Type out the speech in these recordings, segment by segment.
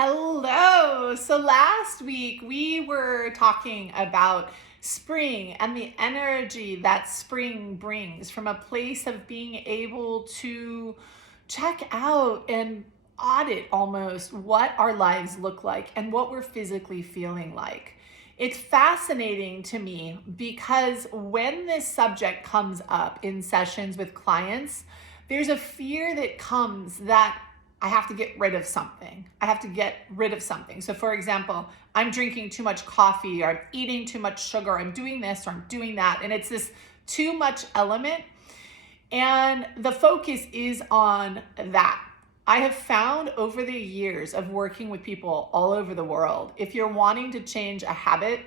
Hello. So last week we were talking about spring and the energy that spring brings from a place of being able to check out and audit almost what our lives look like and what we're physically feeling like. It's fascinating to me because when this subject comes up in sessions with clients, there's a fear that comes that I have to get rid of something. I have to get rid of something. So, for example, I'm drinking too much coffee, or I'm eating too much sugar, or I'm doing this, or I'm doing that. And it's this too much element. And the focus is on that. I have found over the years of working with people all over the world, if you're wanting to change a habit,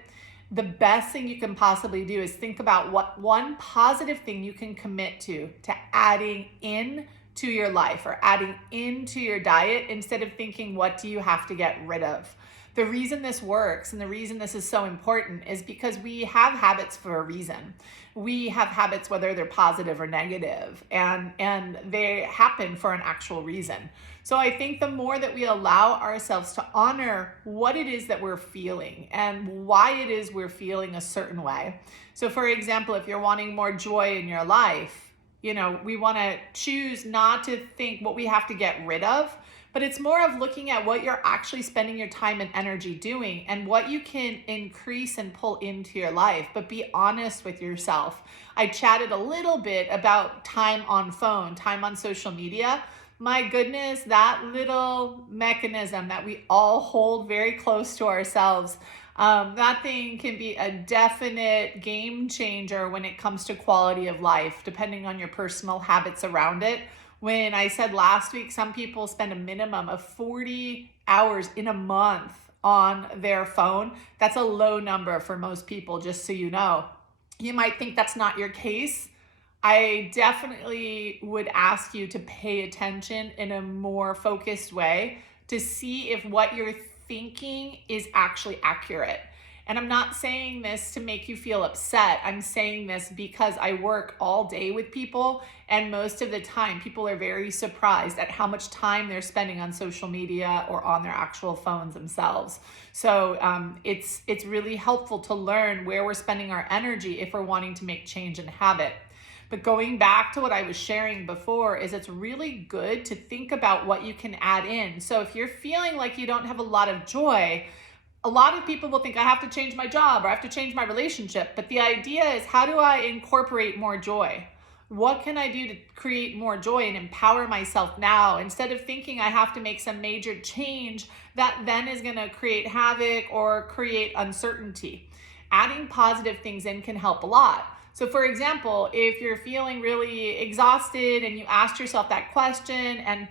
the best thing you can possibly do is think about what one positive thing you can commit to adding in to your life or adding into your diet instead of thinking, what do you have to get rid of? The reason this works and the reason this is so important is because we have habits for a reason. We have habits whether they're positive or negative, and they happen for an actual reason. So I think the more that we allow ourselves to honor what it is that we're feeling and why it is we're feeling a certain way. So for example, if you're wanting more joy in your life, we want to choose not to think what we have to get rid of, but it's more of looking at what you're actually spending your time and energy doing and what you can increase and pull into your life, but be honest with yourself. I chatted a little bit about time on phone, time on social media. My goodness, that little mechanism that we all hold very close to ourselves, that thing can be a definite game changer when it comes to quality of life, depending on your personal habits around it. When I said last week, some people spend a minimum of 40 hours in a month on their phone. That's a low number for most people, just so you know. You might think that's not your case. I definitely would ask you to pay attention in a more focused way to see if what you're thinking is actually accurate. And I'm not saying this to make you feel upset. I'm saying this because I work all day with people, and most of the time people are very surprised at how much time they're spending on social media or on their actual phones themselves. So it's really helpful to learn where we're spending our energy if we're wanting to make change in habit. But going back to what I was sharing before is it's really good to think about what you can add in. So if you're feeling like you don't have a lot of joy, a lot of people will think I have to change my job or I have to change my relationship. But the idea is, how do I incorporate more joy? What can I do to create more joy and empower myself now, instead of thinking I have to make some major change that then is going to create havoc or create uncertainty? Adding positive things in can help a lot. So for example, if you're feeling really exhausted and you asked yourself that question, and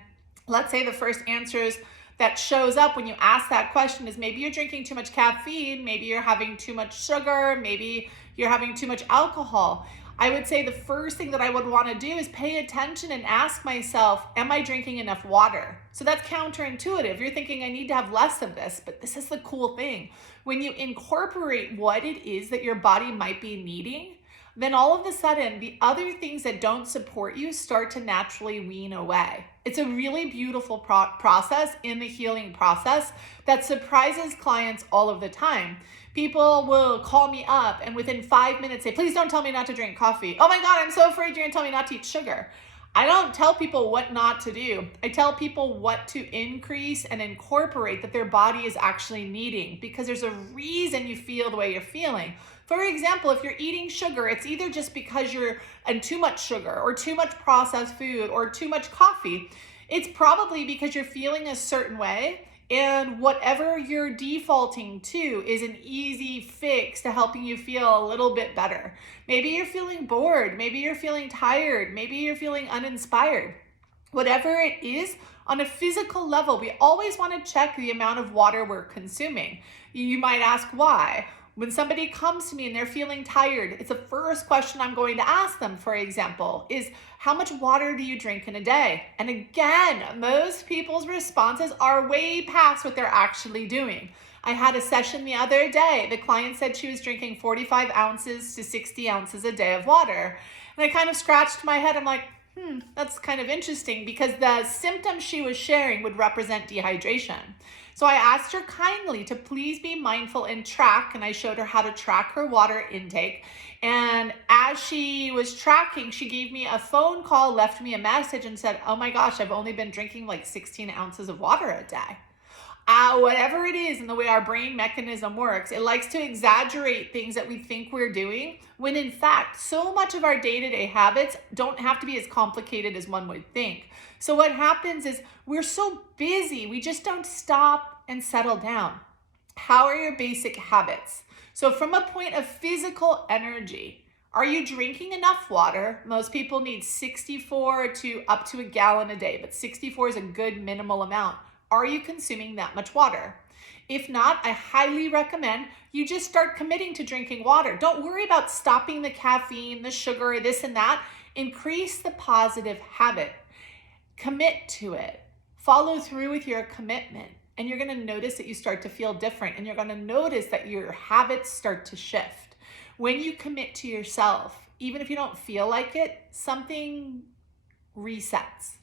let's say the first answers that shows up when you ask that question is maybe you're drinking too much caffeine, maybe you're having too much sugar, maybe you're having too much alcohol. I would say the first thing that I would want to do is pay attention and ask myself, am I drinking enough water? So that's counterintuitive. You're thinking I need to have less of this, but this is the cool thing. When you incorporate what it is that your body might be needing, then all of a sudden, the other things that don't support you start to naturally wean away. It's a really beautiful process in the healing process that surprises clients all of the time. People will call me up and within 5 minutes say, please don't tell me not to drink coffee. Oh my God, I'm so afraid you're gonna tell me not to eat sugar. I don't tell people what not to do. I tell people what to increase and incorporate that their body is actually needing, because there's a reason you feel the way you're feeling. For example, if you're eating sugar, it's either just because you're on too much sugar or too much processed food or too much coffee. It's probably because you're feeling a certain way, and whatever you're defaulting to is an easy fix to helping you feel a little bit better. Maybe you're feeling bored, maybe you're feeling tired, maybe you're feeling uninspired. Whatever it is, on a physical level, we always want to check the amount of water we're consuming. You might ask why. When somebody comes to me and they're feeling tired, it's the first question I'm going to ask them, for example, is how much water do you drink in a day? And again, most people's responses are way past what they're actually doing. I had a session the other day. The client said she was drinking 45 ounces to 60 ounces a day of water. And I kind of scratched my head. I'm like, That's kind of interesting because the symptoms she was sharing would represent dehydration. So I asked her kindly to please be mindful and track, and I showed her how to track her water intake. And as she was tracking, she gave me a phone call, left me a message, and said, "Oh my gosh, I've only been drinking like 16 ounces of water a day." Whatever it is in the way our brain mechanism works, it likes to exaggerate things that we think we're doing, when in fact, so much of our day-to-day habits don't have to be as complicated as one would think. So what happens is we're so busy, we just don't stop and settle down. How are your basic habits? So from a point of physical energy, are you drinking enough water? Most people need 64 to up to a gallon a day, but 64 is a good minimal amount. Are you consuming that much water? If not, I highly recommend you just start committing to drinking water. Don't worry about stopping the caffeine, the sugar, this and that. Increase the positive habit. Commit to it. Follow through with your commitment. And you're going to notice that you start to feel different. And you're going to notice that your habits start to shift. When you commit to yourself, even if you don't feel like it, something resets.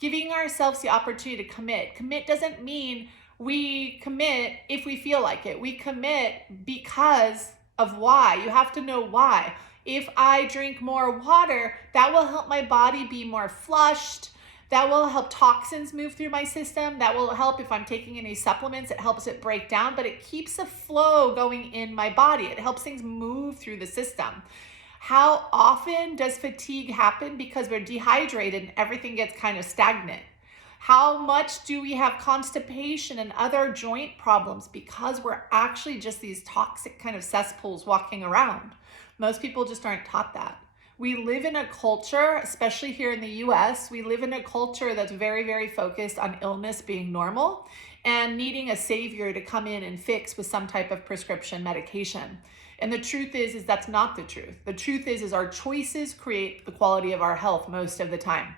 Giving ourselves the opportunity to commit. Commit doesn't mean we commit if we feel like it. We commit because of why. You have to know why. If I drink more water, that will help my body be more flushed. That will help toxins move through my system. That will help if I'm taking any supplements. It helps it break down, but it keeps a flow going in my body. It helps things move through the system. How often does fatigue happen? Because we're dehydrated and everything gets kind of stagnant. How much do we have constipation and other joint problems? Because we're actually just these toxic kind of cesspools walking around. Most people just aren't taught that. We live in a culture, especially here in the US, we live in a culture that's very, very focused on illness being normal and needing a savior to come in and fix with some type of prescription medication. And the truth is that's not the truth. The truth is our choices create the quality of our health most of the time.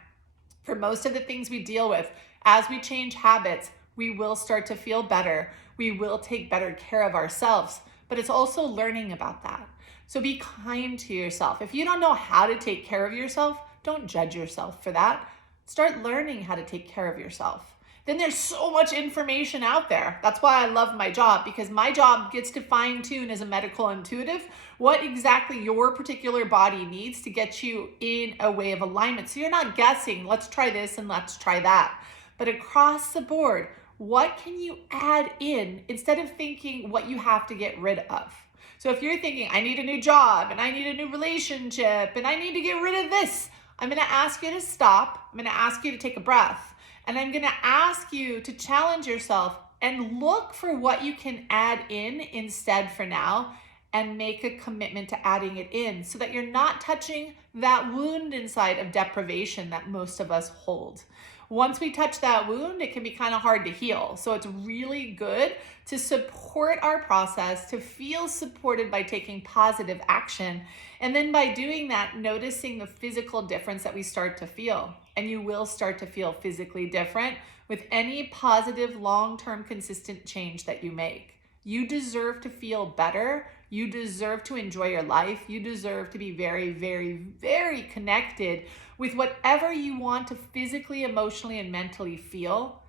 For most of the things we deal with, as we change habits, we will start to feel better. We will take better care of ourselves, but it's also learning about that. So be kind to yourself. If you don't know how to take care of yourself, don't judge yourself for that. Start learning how to take care of yourself. Then there's so much information out there. That's why I love my job, because my job gets to fine tune as a medical intuitive what exactly your particular body needs to get you in a way of alignment. So you're not guessing, let's try this and let's try that. But across the board, what can you add in instead of thinking what you have to get rid of? So if you're thinking, I need a new job and I need a new relationship and I need to get rid of this, I'm going to ask you to stop. I'm going to ask you to take a breath. And I'm going to ask you to challenge yourself and look for what you can add in instead for now, and make a commitment to adding it in so that you're not touching that wound inside of deprivation that most of us hold. Once we touch that wound, it can be kind of hard to heal. So it's really good to support our process, to feel supported by taking positive action. And then by doing that, noticing the physical difference that we start to feel. And you will start to feel physically different with any positive, long-term, consistent change that you make. You deserve to feel better. You deserve to enjoy your life. You deserve to be very, very, very connected with whatever you want to physically, emotionally, and mentally feel.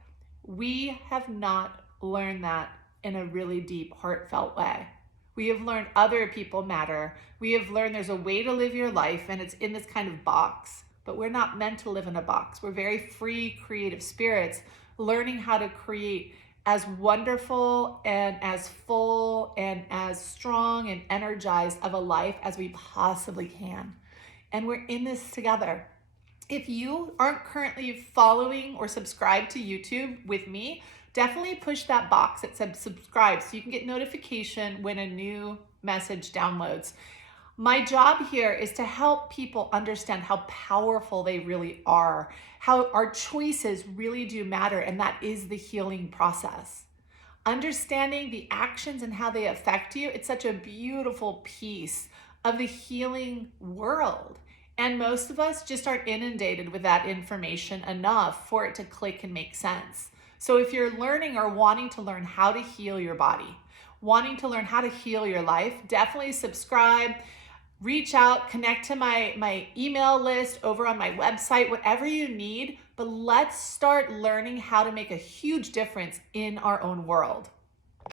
We have not learned that in a really deep, heartfelt way. We have learned other people matter. We have learned there's a way to live your life, and it's in this kind of box. But we're not meant to live in a box. We're very free, creative spirits learning how to create as wonderful and as full and as strong and energized of a life as we possibly can. And we're in this together. If you aren't currently following or subscribed to YouTube with me, definitely push that box that says subscribe so you can get notification when a new message downloads. My job here is to help people understand how powerful they really are, how our choices really do matter, and that is the healing process. Understanding the actions and how they affect you, it's such a beautiful piece of the healing world. And most of us just aren't inundated with that information enough for it to click and make sense. So if you're learning or wanting to learn how to heal your body, wanting to learn how to heal your life, definitely subscribe. Reach out, connect to my email list over on my website, whatever you need, but let's start learning how to make a huge difference in our own world.